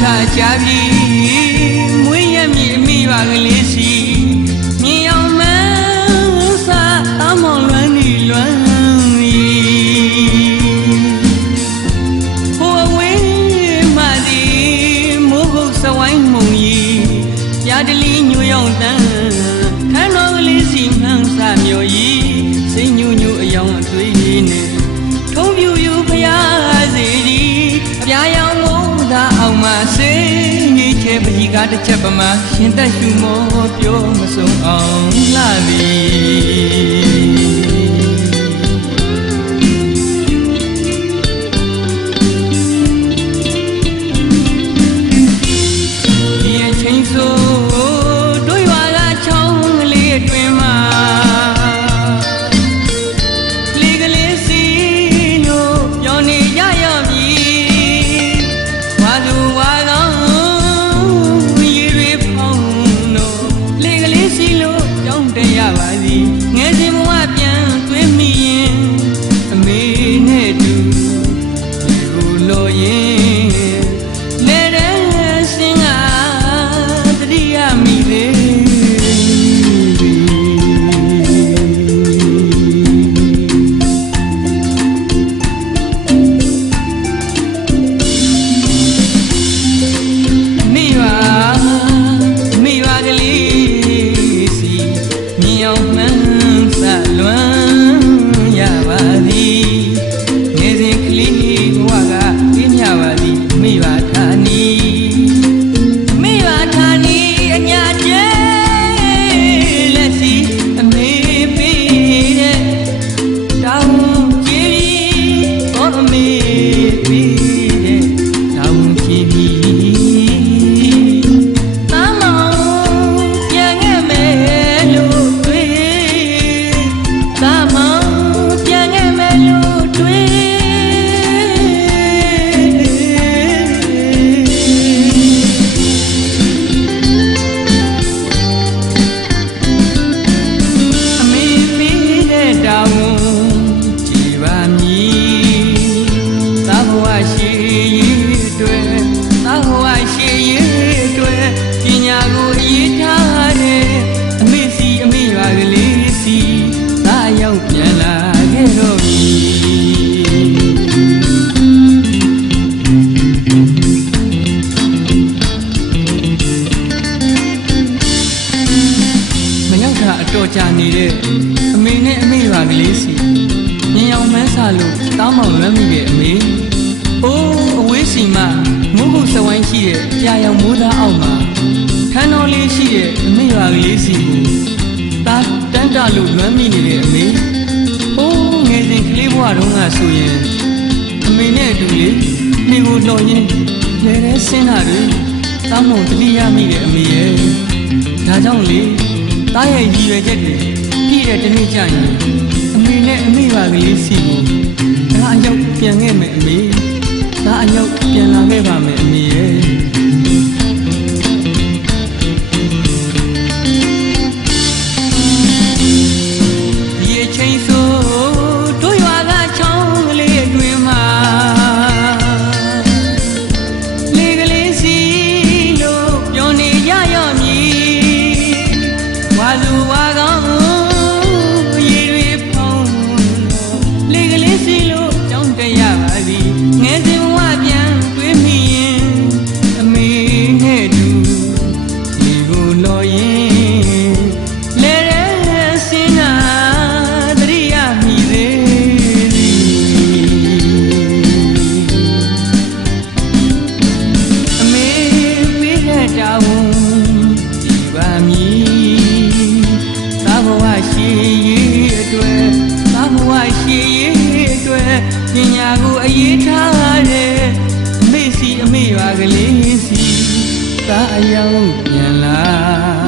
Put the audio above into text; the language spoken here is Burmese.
ထားကြပြီမွေးရမည်အမိပါကလေးစီမြင်အောင်မှန်းစားအမောင်လွမ်းနေလွမ်းဟိုအဝေးမှသည်မိုးကုတ်စဝိုင်းမုံကြီးပြားတလီညွရောက်တန်းခန်းတော်ကလေးစီမှန်းစားမျိုးကြီးစိတ်ညူညူအယောင်အသွေးနဲ့ထုံးပြူယူဖျားစေဒီအပြာရောင်မိုးသာအောင်မစေကြီးချေပကြီးကတစ်ချက်ပမာရှင်သက်ရှူမောပြောမဆုံးအောင်လှသည်တော်ကြနေတဲ့အမေနဲ့အမေပါကလေးစီမြင်အောင်မှန်းစားလို့တောင်းမောင်လွမ်းမိတဲ့အမေအိုးအဝေးစီမှမိုးကုတ်စဝိုင်းရှိတဲ့ကြာရောင်မိုးသားအောက်မှာခန်းတော်လေးရှိတဲ့အမေပါကလေးစီကိုတာတန်းတလို့လွမ်းမိနေတဲ့အမေအိုးငယ်စဉ်ကလေးဘဝတုန်းကဆိုရင်အမေနဲ့အတူလေးမိကိုလှော်ရင်းလဲတဲ့ဆင်းတာတွေတောင်းမောင်တတိယမိတဲ့အမေရဲ့ဒါကြောင့်လေတားရဲ့ရည်ရွယ်ချက်တွေပြည့်တဲ့တနေ့ကျရင်အမေနဲ့အမေပါကလေးစီကိုဒါအရောက်ပြန်ခဲ့မယ်အမေဒါအရောက်ပြန်လာခဲ့ပါမယ်အမေရဲ့ဒီအချိန်ဆိုတို့ရွာကချောင်းကလေးအတွင်မှာလေကလေးစီလို့ပြောနေရရော့မြည်ဝါလူဝါကောင်းရေတွေဖုံးလေကလေးစီလို့ကြောင်းတက်ရပါသည်ငယ်စဉ်ဘဝပြန်တွေးမိရင်အမေနဲ့တူဒီကိုလော်ရင်လဲတဲ့စင်နာတရိယာမိသေးသည်အမေပေးတဲ့တာဝန်ဒီပါမည်သာဘဝရှိရေးအတွက်သာဘဝရှိရေးအတွက်ပညာကိုအရေးထားတဲ့အမေစီအမေပါကလေးစီသာအယောင်ပြန်လာ